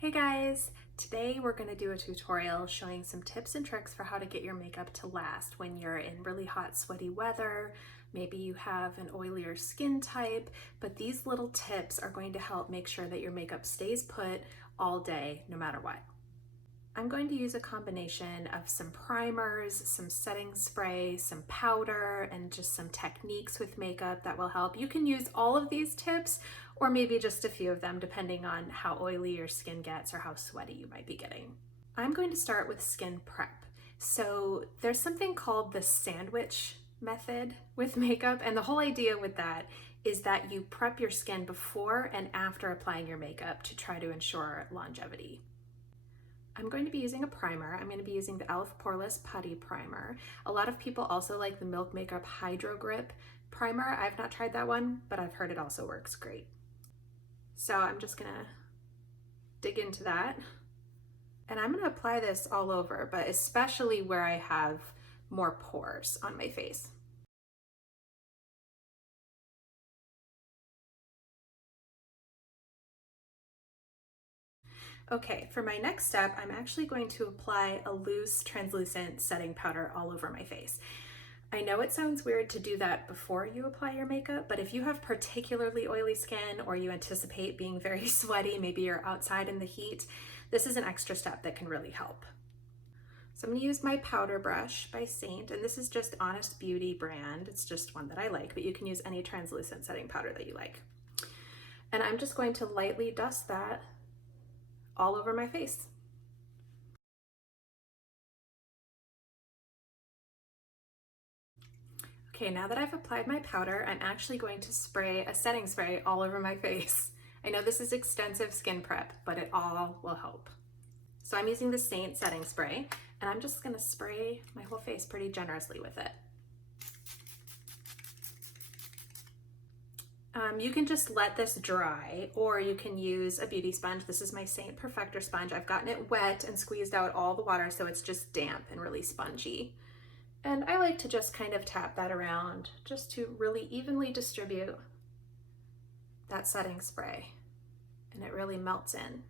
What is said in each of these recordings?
Hey guys! Today we're going to do a tutorial showing some tips and tricks for how to get your makeup to last when you're in really hot, sweaty weather. Maybe you have an oilier skin type, but these little tips are going to help make sure that your makeup stays put all day, no matter what. I'm going to use a combination of some primers, some setting spray, some powder, and just some techniques with makeup that will help. You can use all of these tips or maybe just a few of them depending on how oily your skin gets or how sweaty you might be getting. I'm going to start with skin prep. So there's something called the sandwich method with makeup, and the whole idea with that is that you prep your skin before and after applying your makeup to try to ensure longevity. I'm going to be using a primer. I'm going to be using the e.l.f. Poreless Putty primer. A lot of people also like the Milk Makeup Hydro Grip primer. I've not tried that one, but I've heard it also works great. So I'm just gonna dig into that. And I'm gonna apply this all over, but especially where I have more pores on my face. Okay, for my next step, I'm actually going to apply a loose translucent setting powder all over my face. I know it sounds weird to do that before you apply your makeup, but if you have particularly oily skin or you anticipate being very sweaty, maybe you're outside in the heat, this is an extra step that can really help. So I'm gonna use my powder brush by Seint, and this is just Honest Beauty brand. It's just one that I like, but you can use any translucent setting powder that you like. And I'm just going to lightly dust that all over my face. Okay, now that I've applied my powder, I'm actually going to spray a setting spray all over my face. I know this is extensive skin prep, but it all will help. So I'm using the Seint setting spray, and I'm just gonna spray my whole face pretty generously with it. You can just let this dry, or you can use a beauty sponge. This is my Seint Perfector Sponge. I've gotten it wet and squeezed out all the water, so it's just damp and really spongy. And I like to just kind of tap that around just to really evenly distribute that setting spray, and it really melts in.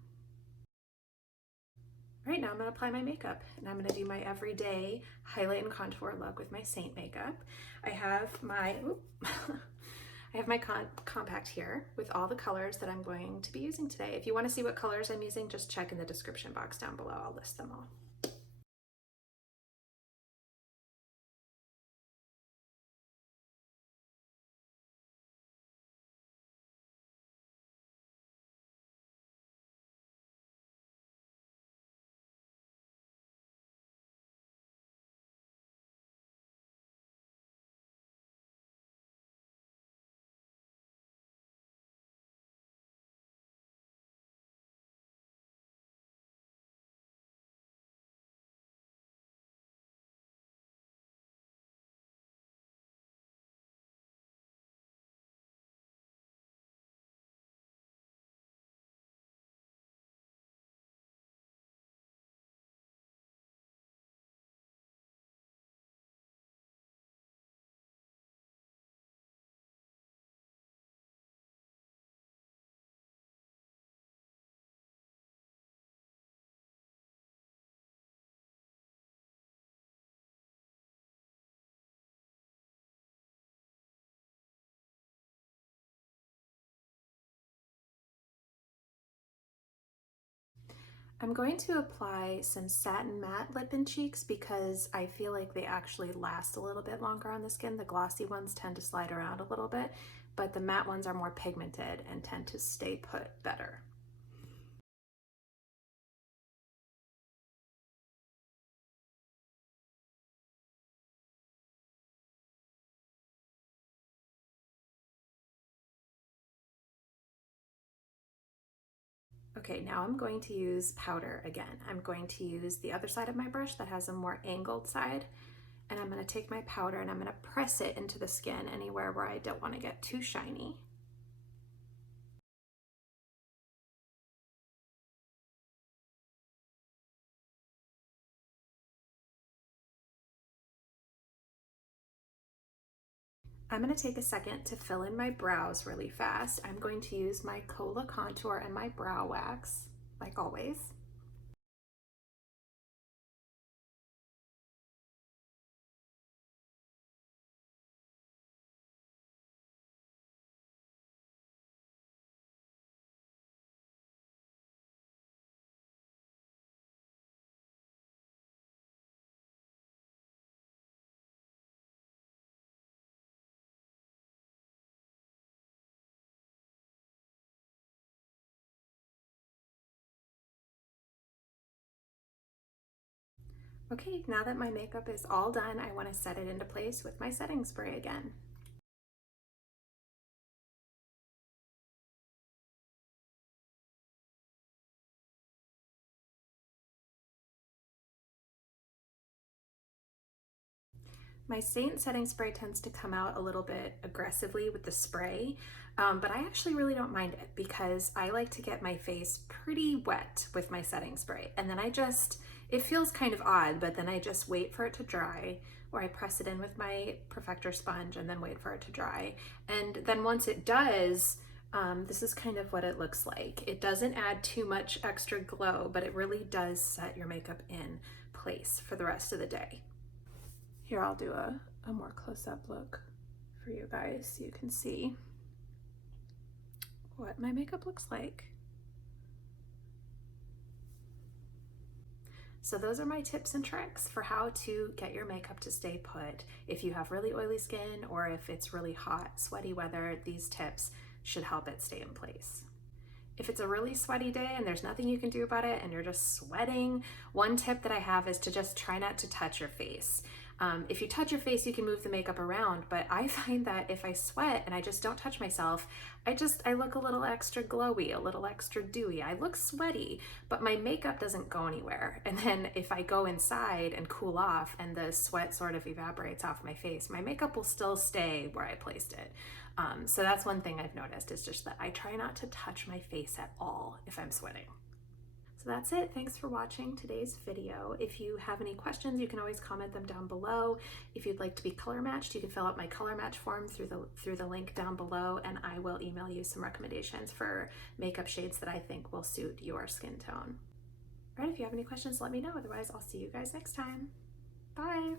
Right now I'm gonna apply my makeup, and I'm gonna do my everyday highlight and contour look with my Seint makeup. I have my, I have my compact here with all the colors that I'm going to be using today. If you want to see what colors I'm using, just check in the description box down below. I'll list them all. I'm going to apply some satin matte lip and cheeks because I feel like they actually last a little bit longer on the skin. The glossy ones tend to slide around a little bit, but the matte ones are more pigmented and tend to stay put better. Okay, now I'm going to use powder again. I'm going to use the other side of my brush that has a more angled side, and I'm going to take my powder and I'm going to press it into the skin anywhere where I don't want to get too shiny. I'm going to take a second to fill in my brows really fast. I'm going to use my Cola Contour and my brow wax. like always. Okay, now that my makeup is all done, I want to set it into place with my setting spray again. My Seint setting spray tends to come out a little bit aggressively with the spray, but I actually really don't mind it because I like to get my face pretty wet with my setting spray. And then it feels kind of odd, but then I just wait for it to dry, or I press it in with my Perfector sponge and then wait for it to dry. And then once it does, this is kind of what it looks like. It doesn't add too much extra glow, but it really does set your makeup in place for the rest of the day. Here, I'll do a more close-up look for you guys so you can see what my makeup looks like. So those are my tips and tricks for how to get your makeup to stay put. If you have really oily skin or if it's really hot, sweaty weather, these tips should help it stay in place. If it's a really sweaty day and there's nothing you can do about it and you're just sweating, one tip that I have is to just try not to touch your face. If you touch your face, you can move the makeup around, but I find that if I sweat and I just don't touch myself, I look a little extra glowy, a little extra dewy. I look sweaty, but my makeup doesn't go anywhere. And then if I go inside and cool off and the sweat sort of evaporates off my face, my makeup will still stay where I placed it. So that's one thing I've noticed, is just that I try not to touch my face at all if I'm sweating. So that's it. Thanks for watching today's video. If you have any questions, you can always comment them down below. If you'd like to be color matched, you can fill out my color match form through the link down below, and I will email you some recommendations for makeup shades that I think will suit your skin tone. All right, if you have any questions, let me know. Otherwise, I'll see you guys next time. Bye.